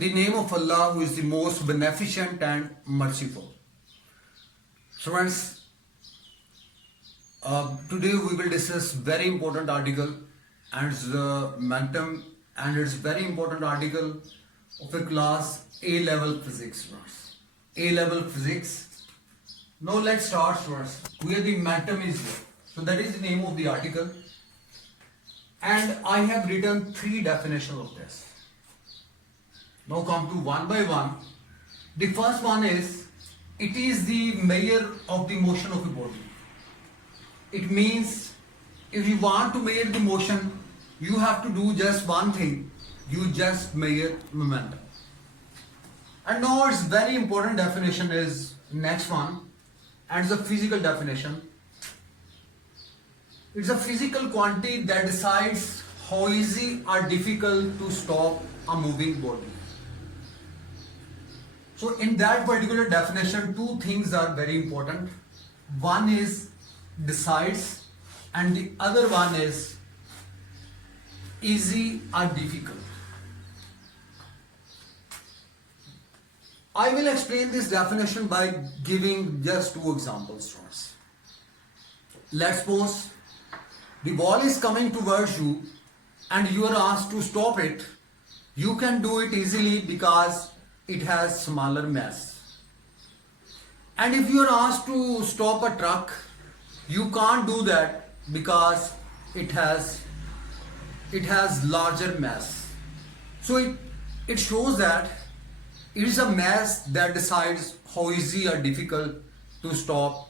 In the name of Allah, who is the most beneficent and merciful. So friends, today we will discuss very important article, and it's the momentum, and it's very important article of a class A-level physics. A-level physics. Now let's start first. Where the momentum is here. So that is the name of the article. And I have written 3 definitions of this. Now come to one by one. The first one is, it is the measure of the motion of a body. It means if you want to measure the motion, you have to do just one thing. You just measure momentum. And now its very important definition is next one, and it's a physical definition. It's a physical quantity that decides how easy or difficult to stop a moving body. So in that particular definition, 2 things are very important. One is decides, and the other one is easy or difficult. I will explain this definition by giving just 2 examples for us. Let's suppose the ball is coming towards you and you are asked to stop it. You can do it easily because it has smaller mass. And if you are asked to stop a truck, you can't do that because it has larger mass. So it shows that it is a mass that decides how easy or difficult to stop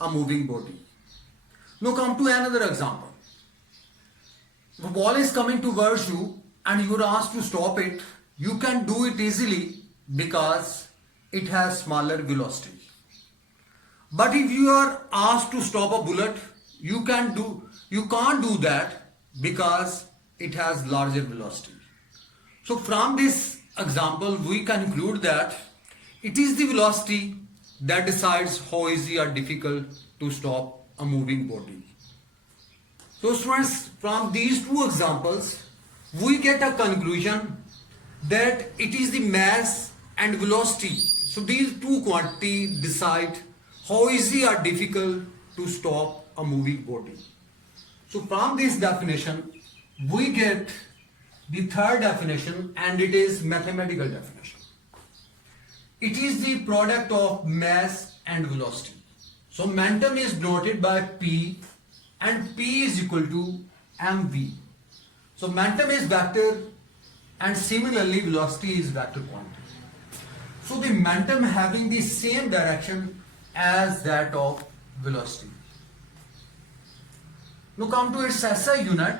a moving body. Now come to another example. The ball is coming towards you and you are asked to stop it. You can do it easily because it has smaller velocity. But if you are asked to stop a bullet, you can't do that because it has larger velocity. So from this example, we conclude that it is the velocity that decides how easy or difficult to stop a moving body. So students, from these 2 examples, we get a conclusion that it is the mass and velocity. So these 2 quantities decide how easy or difficult to stop a moving body. So from this definition, we get the 3rd definition, and it is mathematical definition. It is the product of mass and velocity. So momentum is denoted by P, and P is equal to mv. So momentum is vector, and similarly velocity is vector quantity. So the momentum having the same direction as that of velocity. Now come to its SI unit.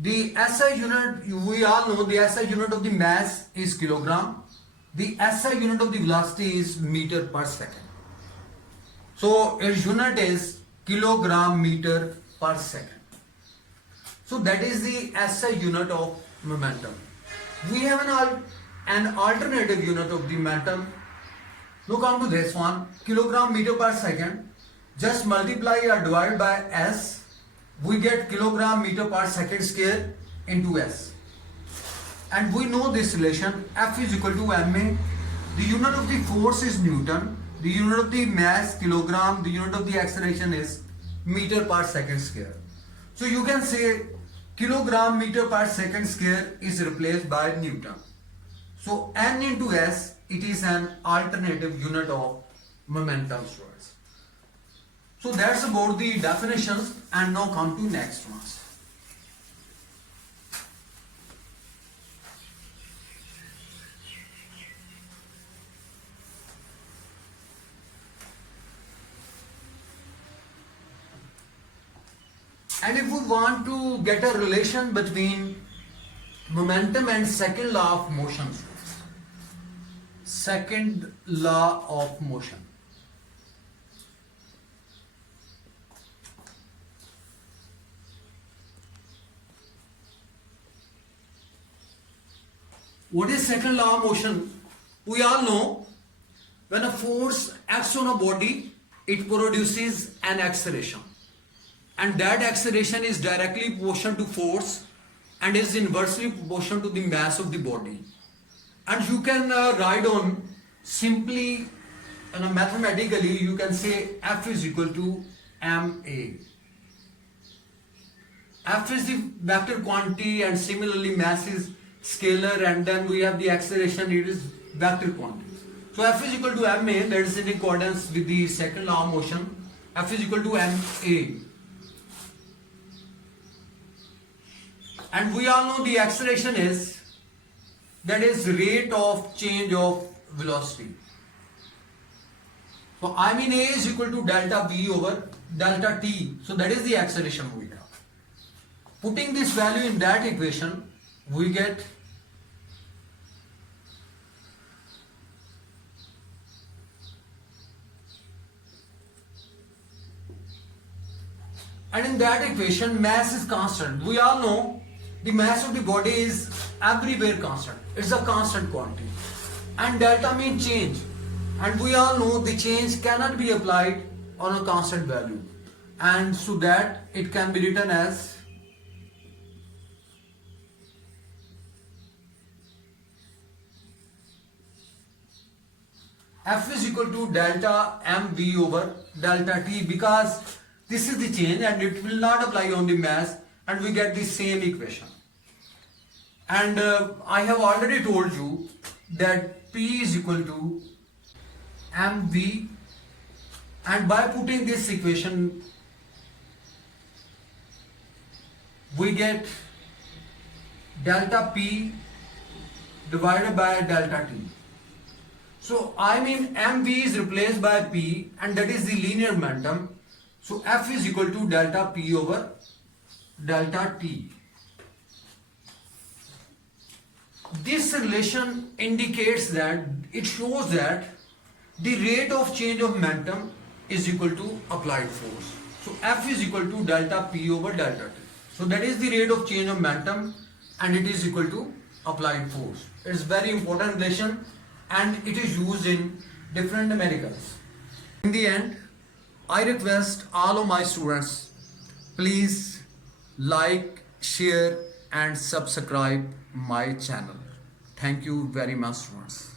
The SI unit, we all know the SI unit of the mass is kilogram. The SI unit of the velocity is meter per second. So its unit is kilogram meter per second. So that is the SI unit of momentum. We have an alternative unit of the momentum. Now come to this one, kilogram meter per second. Just multiply or divide by S. We get kilogram meter per second square into S. And we know this relation, F is equal to ma. The unit of the force is Newton. The unit of the mass, kilogram. The unit of the acceleration is meter per second square. So you can say kilogram meter per second square is replaced by Newton. So N into S, it is an alternative unit of momentum. So that's about the definitions, and now come to next ones. And if we want to get a relation between momentum and second law of motion, second law of motion. What is second law of motion? We all know when a force acts on a body, it produces an acceleration. And that acceleration is directly proportional to force and is inversely proportional to the mass of the body. And you can write on simply, mathematically you can say F is equal to ma. F is the vector quantity and similarly mass is scalar, and then we have the acceleration, it is vector quantity. So F is equal to ma, that is in accordance with the second law of motion. F is equal to ma. And we all know the acceleration is, that is rate of change of velocity. So I mean A is equal to delta V over delta T. So that is the acceleration we have. Putting this value in that equation, we get and in that equation mass is constant. We all know the mass of the body is everywhere constant. It's a constant quantity. And delta means change. And we all know the change cannot be applied on a constant value. And so that it can be written as F is equal to delta mv over delta t, because this is the change and it will not apply on the mass, and we get the same equation. And I have already told you that P is equal to mv, and by putting this equation we get delta P divided by delta T. So I mean mv is replaced by P, and that is the linear momentum. So F is equal to delta P over delta T. This relation indicates that, it shows that the rate of change of momentum is equal to applied force. So F is equal to delta P over delta T. So that is the rate of change of momentum, and it is equal to applied force. It is very important relation, and it is used in different numericals. In the end, I request all of my students, please like, share and subscribe my channel. Thank you very much, students.